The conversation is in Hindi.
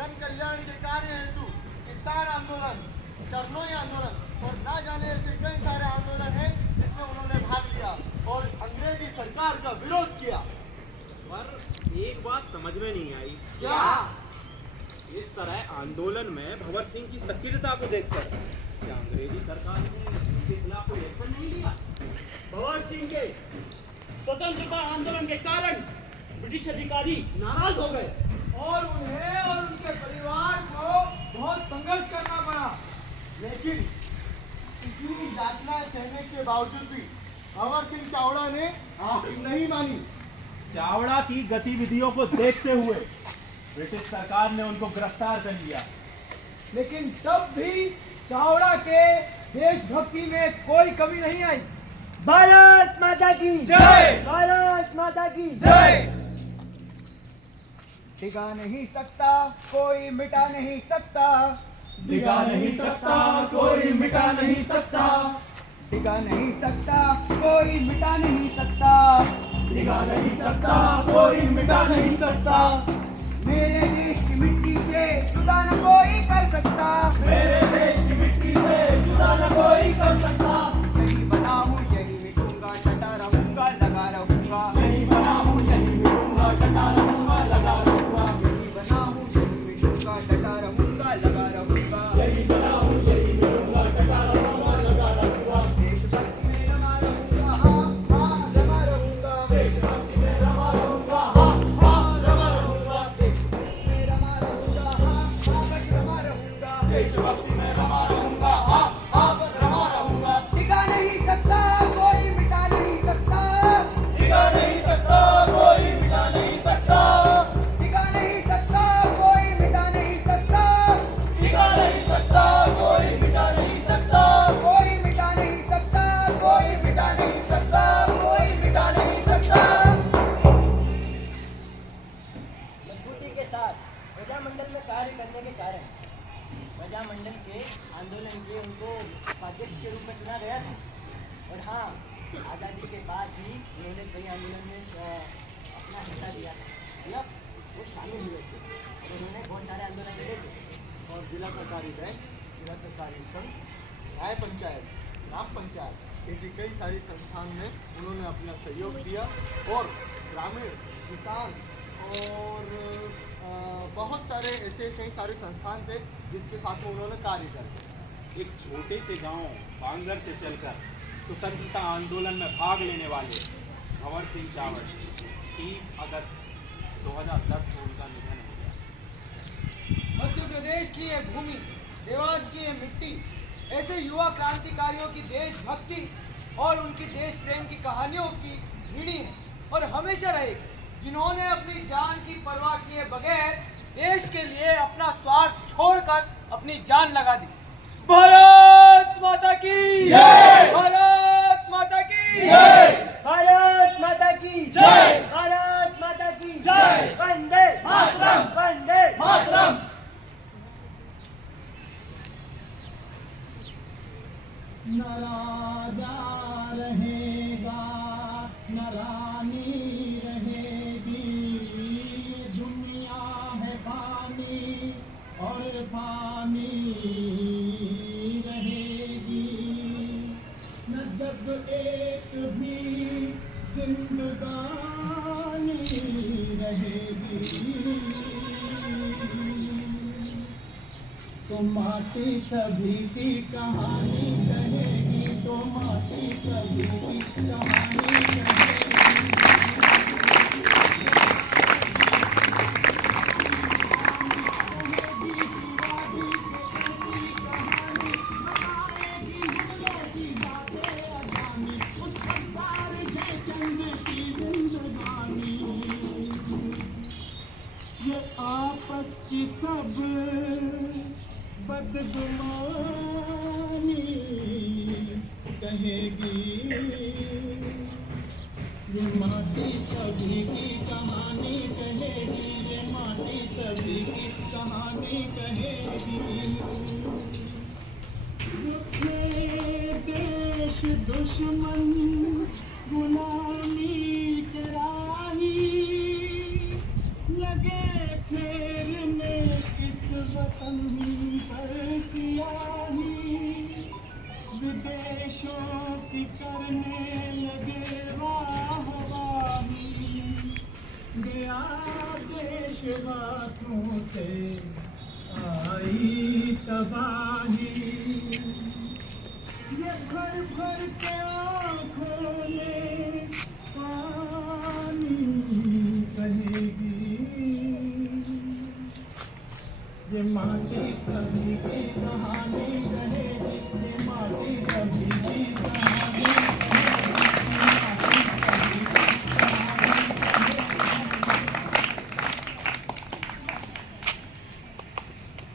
जन कल्याण के कार्य हेतु किसान आंदोलन, चरनोई आंदोलन और ना जाने ऐसे कई सारे आंदोलन हैं जिसमें उन्होंने भाग लिया और अंग्रेजी सरकार का विरोध किया। पर एक बात समझ में नहीं आई। क्या? इस तरह आंदोलन में भगत सिंह की सक्रियता को देखकर क्या अंग्रेजी सरकार ने उनके खिलाफ कोई एक्शन नहीं लिया? भगत सिंह के स्वतंत्रता आंदोलन के कारण ब्रिटिश अधिकारी नाराज हो गए और उन्हें और उनके परिवार को बहुत संघर्ष करना पड़ा। लेकिन इतनी यातना सहने के बावजूद भी भगत सिंह चावड़ा ने हार नहीं मानी। चावड़ा की गतिविधियों को देखते हुए ब्रिटिश सरकार ने उनको गिरफ्तार कर लिया, लेकिन तब भी चावड़ा के देशभक्ति में कोई कमी नहीं आई। भारत माता की जय! भारत माता की जय! टिका नहीं सकता कोई मिटा नहीं सकता, दिखा नहीं सकता कोई मिटा नहीं सकता, टिका नहीं सकता कोई मिटा नहीं सकता, दिखा नहीं सकता कोई मिटा नहीं सकता, मेरे देश की मिट्टी से जुदा न कोई कर सकता, मेरे देश की मिट्टी से जुदा न कोई कर सकता, यही बना हूँ यही मिटूंगा डटा रहूंगा लगा रहूंगा, यही बना हूँ यही मिटूंगा डटा रहूंगा लगा रहूंगा, यही बना हूँ यही मिटूंगा डटा रहूंगा लगा रहूंगा, यही बना हूँ यही मिटूंगा डटा रहूंगा लगा रहूंगा, देशभक्ति में रमा रहूंगा हाँ हाँ रमा रहूंगा, देशभक्ति में रमा रहूंगा हाँ हाँ रमा रहूंगा, देशभक्ति में रमा रहूंगा हाँ हाँ बस रमा रहूंगा, देशभक्ति में रमा रहूंगा हाँ हाँ बस रमा रहूंगा, टिका नहीं सकता कोई मिटा नहीं सकता, दिखा नहीं सकता कोई मिटा नहीं सकता, टिका नहीं सकता कोई मिटा नहीं सकता, दिखा नहीं सकता कोई मिटा नहीं सकता, कोई मिटा नहीं सकता, कोई मिटा नहीं सकता, कोई मिटा नहीं सकता। मजबूती के साथ प्रजामंडल में कार्य करने के कारण प्रजामंडल के आंदोलन के उनको उपाध्यक्ष के रूप में चुना गया था। और हाँ, आज़ादी के बाद ही उन्होंने कई आंदोलन में अपना हिस्सा दिया था, मतलब वो शामिल हुए थे और उन्होंने बहुत सारे आंदोलन लड़े थे। और जिला सरकारी बैंक, जिला सरकारी संघ, न्याय पंचायत, ग्राम पंचायत ऐसी कई सारी संस्थान में उन्होंने अपना सहयोग दिया और ग्रामीण किसान और बहुत सारे ऐसे कई सारे संस्थान थे जिसके साथ में उन्होंने कार्य किया। एक छोटे से गांव बांगर से चलकर स्वतंत्रता आंदोलन में भाग लेने वाले भगत सिंह चावड़ा 30 अगस्त 2010 को उनका निधन हो गया। मध्य प्रदेश की ये भूमि, देवास की ये मिट्टी ऐसे युवा क्रांतिकारियों की देशभक्ति और उनकी देश प्रेम की कहानियों की ऋणी है और हमेशा रहेगी, जिन्होंने अपनी जान की परवाह किए बगैर देश के लिए अपना स्वार्थ छोड़कर अपनी जान लगा दी। भारत माता की जय! भारत माता की जय! भारत माता की जय! भारत माता की जय! वंदे मातरम! वंदे मातरम! न राजा रहेगा न रानी रहेगी, दुनिया है फानी और फानी रहेगी, न जब एक भी जिंदगानी रहेगी, तो माटी सभी की कहानी कहेगी, तो माटी सभी की कहानी कहेगी। ये आपस की सब बदगुमानी कहेगी, ये माटी सभी की कहानी कहेगी, ये माटी सभी की कहानी कहेगी। रुखे देश दुश्मन गुलामी कराही, लगे फेर में हाथों से आई तबाही ये भर भर के